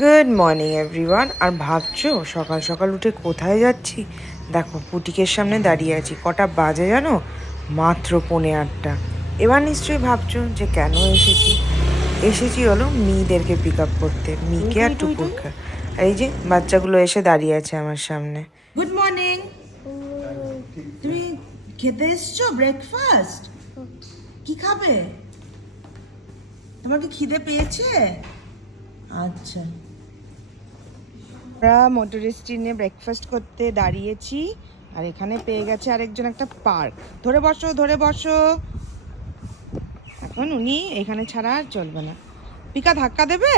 Good morning everyone. আর ভাবছো সকাল সকাল উঠে কোথায় যাচ্ছি? দেখো বুটিকের সামনে দাঁড়িয়ে আছি। কটা বাজে জানো? মাত্র 8:45। এবার নিশ্চয়ই ভাবছো যে কেন এসেছি হলো মেয়েদেরকে পিক আপ করতে, মিকে আর টুকুরকে। আর এই যে বাচ্চাগুলো এসে দাঁড়িয়ে আছে আমার সামনে। Good morning. তুমি খেতে এসছো ব্রেকফাস্ট? কি খাবে? তোমার কি খিদে পেয়েছে? আচ্ছা, আমরা মোটর স্ট্যান্ডে ব্রেকফাস্ট করতে দাঁড়িয়েছি আর এখানে পেয়ে গেছে আরেকজন একটা পার্ক। ধরে বসো, ধরে বসো। এখন উনি এখানে ছাড়া আর চলবে না। পিকা ধাক্কা দেবে?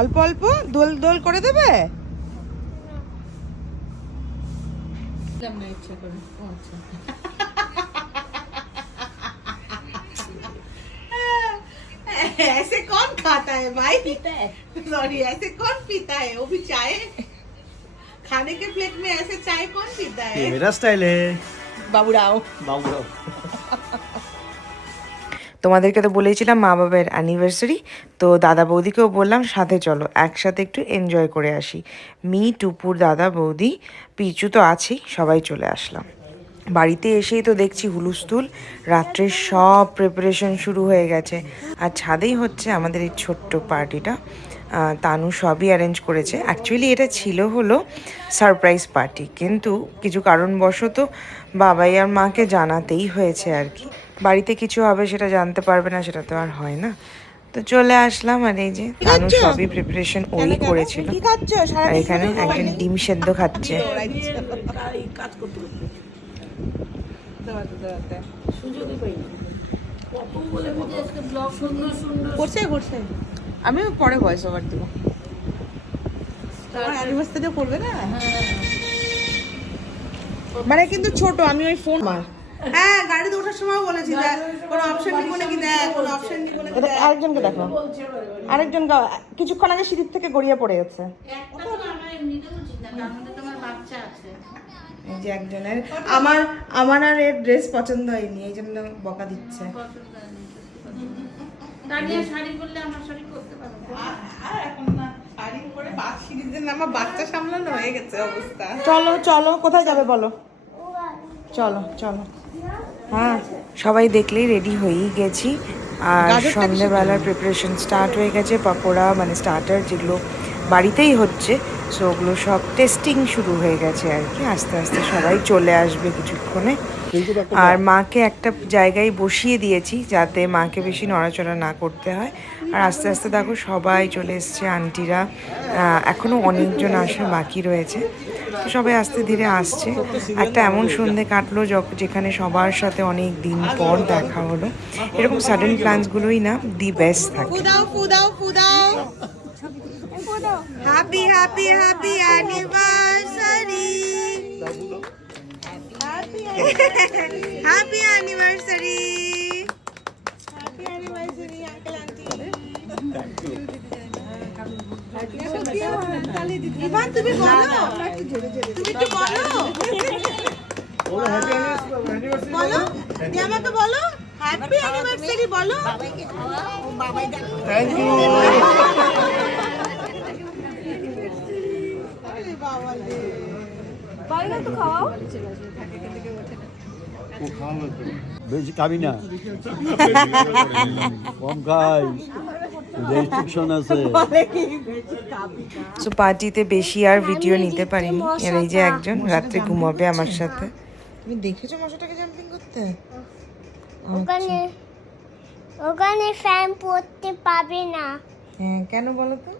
অল্প অল্প দোল দোল করে দেবে? ऐसे कौन खाता है भाई? पीता है। सॉरी, ऐसे कौन पीता है? वो भी चाय खाने के प्लेट में ऐसे चाय कौन पीता है? ये मेरा स्टाइल है। बाबूराव। बाबूराव। তোমাদেরকে তো বলেইছিলাম মা বাবার অ্যানিভার্সারি, তো দাদা বৌদিকেও বললাম সাথে চলো একসাথে একটু এনজয় করে আসি। মি, টুপুর, দাদা বৌদি, পিচু তো আছেই, সবাই চলে আসলাম। বাড়িতে এসেই তো দেখছি হুলুস্থুল, রাত্রের সব প্রিপারেশন শুরু হয়ে গেছে। আর ছাদেই হচ্ছে আমাদের এই ছোট্ট পার্টিটা। তানু সবই অ্যারেঞ্জ করেছে। অ্যাকচুয়ালি এটা ছিল হলো সারপ্রাইজ পার্টি, কিন্তু কিছু কারণবশত বাবাই আর মাকে জানাতেই হয়েছে আর কি। বাড়িতে কিছু হবে সেটা জানতে পারবে না, সেটা তো আর হয় না। তো চলে আসলাম। আর এই যে তানু সবই প্রিপারেশন ওই করেছিল। আর এখানে একজন ডিম সেদ্ধ খাচ্ছে। আমি পরে ভয়েস ওভার দেবো। অ্যানিভার্সারিতে করবে না? মানে কিন্তু ছোট, আমি ওই ফোন মার। হ্যাঁ, গাড়িতে ওঠার সময় বলেছি যে কোনো অপশন নিব নাকি, দেখ কোনো অপশন নিব নাকি। আরেকজনকে দেখো, আরেকজন কিছুক্ষণ আগে সিঁড়ির থেকে গড়িয়ে পড়ে গেছে। এই যে একজনের আমার আর এর ড্রেস পছন্দ হয়নি, এই জন্য বকা দিচ্ছে। আমার বাচ্চা সামলানো হয়ে গেছে অবস্থা। চলো চলো, কোথায় যাবে বলো? চলো চলো। হ্যাঁ, সবাই দেখলেই রেডি হয়েই গেছি। আর সন্ধ্যেবেলার প্রিপারেশন স্টার্ট হয়ে গেছে। পকোড়া মানে স্টার্টার যেগুলো বাড়িতেই হচ্ছে, সো ওগুলো সব টেস্টিং শুরু হয়ে গেছে আর কি। আস্তে আস্তে সবাই চলে আসবে কিছুক্ষণে। আর মাকে একটা জায়গায় বসিয়ে দিয়েছি যাতে মাকে বেশি নড়াচড়া না করতে হয়। আর আস্তে আস্তে দেখো সবাই চলে এসছে, আন্টিরা। এখনও অনেকজন আসা বাকি রয়েছে, তো সবাই আস্তে ধীরে আসছে। একটা এমন সন্ধে কাটলো যেখানে সবার সাথে অনেক দিন পর দেখা হলো। এরকম সাডেন প্ল্যান্সগুলোই না দি বেস্ট থাকে। Happy happy happy anniversary, happy anniversary, happy anniversary uncle aunty. Ivan তুমি বলো, তুমি একটু বলো, বলো আমাকে বলো হ্যাপি অ্যানিভার্সারি বলো। Thank you. বেশি খাবি না, কম খাই, রেস্ট্রিকশন আছে। সো পার্টিতে বেশি আর ভিডিও নিতে পারিনি। আর এই যে একজন রাত্রে ঘুমাবে আমার সাথে। তুমি দেখেছো মশাটাকে জাম্পিং করতে? ওখানে ওখানে ফ্যান পড়তে পাবে না। হ্যাঁ, কেন বলো তো?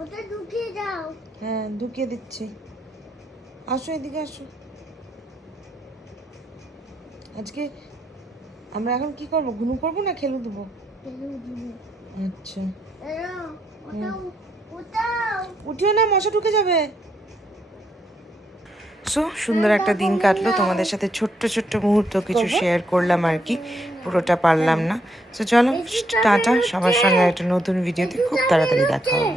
ওটা ঢুকিয়ে দাও। হ্যাঁ, ঢুকিয়ে দিচ্ছি। আসো এদিকে আসো। আজকে আমরা এখন কি করবো? ঘুনু করবো না খেলু দেবো? আচ্ছা, উঠিও না, মশা ঢুকে যাবে। সো সুন্দর একটা দিন কাটলো তোমাদের সাথে। ছোট্ট ছোট্ট মুহূর্ত কিছু শেয়ার করলাম আর কি, পুরোটা পারলাম না। সো চলো টাটা, সবার সঙ্গে একটা নতুন ভিডিওতে খুব তাড়াতাড়ি দেখা হবে।